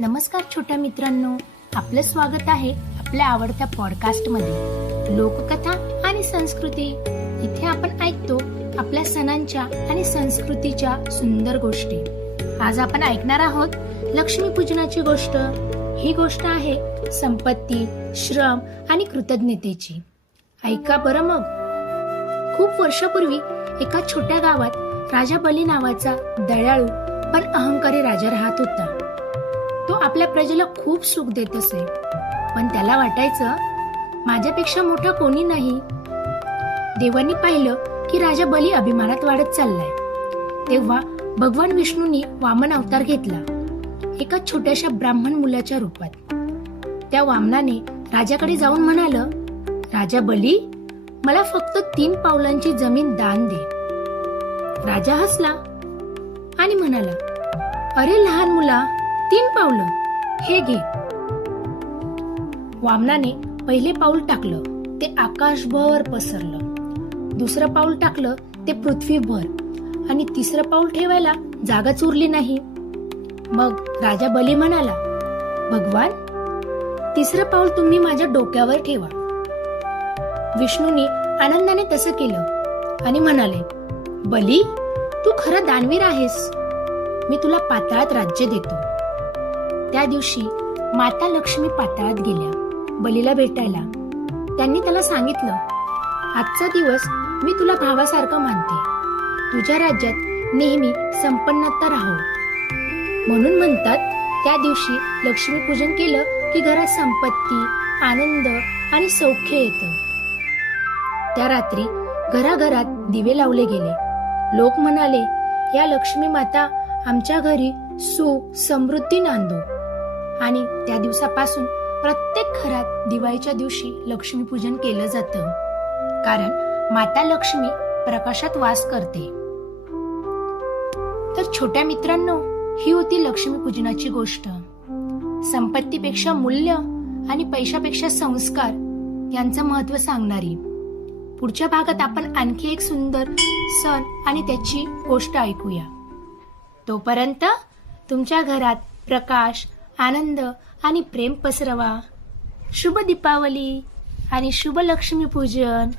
नमस्कार छोट्या मित्रांनो. आपलं स्वागत आहे आपल्या आवडत्या पॉडकास्टमध्ये. लोककथा आणि संस्कृती. इथे आपण ऐकतो आपल्या सणांच्या आणि संस्कृतीच्या सुंदर गोष्टी. आज आपण ऐकणार आहोत लक्ष्मीपूजनाची गोष्ट. ही गोष्ट आहे संपत्ती श्रम आणि कृतज्ञतेची. ऐका बरं मग. खूप वर्षापूर्वी एका छोट्या गावात राजा बली नावाचा दयाळू पण अहंकारी राजा राहत होता. आपल्या प्रजेला खूप सुख देत असे पण त्याला वाटायचं माझ्यापेक्षा मोठा कोणी नाही. देवांनी पाहिलं की राजा बली अभिमानात वाढत चाललाय. तेव्हा भगवान विष्णूंनी वामन अवतार घेतला एका छोट्याशा ब्राह्मण मुलाच्या रूपात. त्या वामनाने राजाकडे जाऊन म्हणाल राजा बली मला फक्त तीन पावलांची जमीन दान दे. राजा हसला आणि म्हणाला अरे लहान मुला तीन पावलं. हे घे. वामनाने पहिले पाऊल टाकलं ते आकाशभर पसरलं. दुसरं पाऊल टाकलं ते पृथ्वीभर. आणि तिसरं पाऊल ठेवायला जागाच उरली नाही. मग राजा बली म्हणाला भगवान तिसरं पाऊल तुम्ही माझ्या डोक्यावर ठेवा. विष्णूने आनंदाने तसं केलं आणि म्हणाले बली तू खरं दानवीर आहेस. मी तुला पाताळात राज्य देतो. त्या दिवशी माता लक्ष्मी पाताळात गेल्या बलीला भेटायला. त्यांनी त्याला सांगितलं आजचा दिवस मी तुला भावासारखा मानते. तुझ्या राज्यात नेहमी संपन्नता राहो. म्हणून म्हणतात त्या दिवशी लक्ष्मीपूजन केलं की घरात संपत्ती आनंद आणि सौख्य येतं. त्या रात्री घराघरात दिवे लावले गेले. लोक म्हणाले या लक्ष्मी माता आमच्या घरी सुख समृद्धी नांदो. आणि त्या दिवसापासून प्रत्येक घरात दिवाळीच्या दिवशी लक्ष्मीपूजन केलं जातं. कारण माता लक्ष्मी प्रकाशात वास करते. तर छोट्या मित्रांनो ही होती लक्ष्मीपूजनाची गोष्ट. संपत्तीपेक्षा मूल्य आणि पैशापेक्षा संस्कार यांचं महत्त्व सांगणारी. पुढच्या भागात आपण आणखी एक सुंदर सण आणि त्याची गोष्ट ऐकूया. तोपर्यंत तुमच्या घरात प्रकाश आनंद आणि प्रेम पसरवा. शुभ दीपावली आणि शुभ लक्ष्मी पूजन.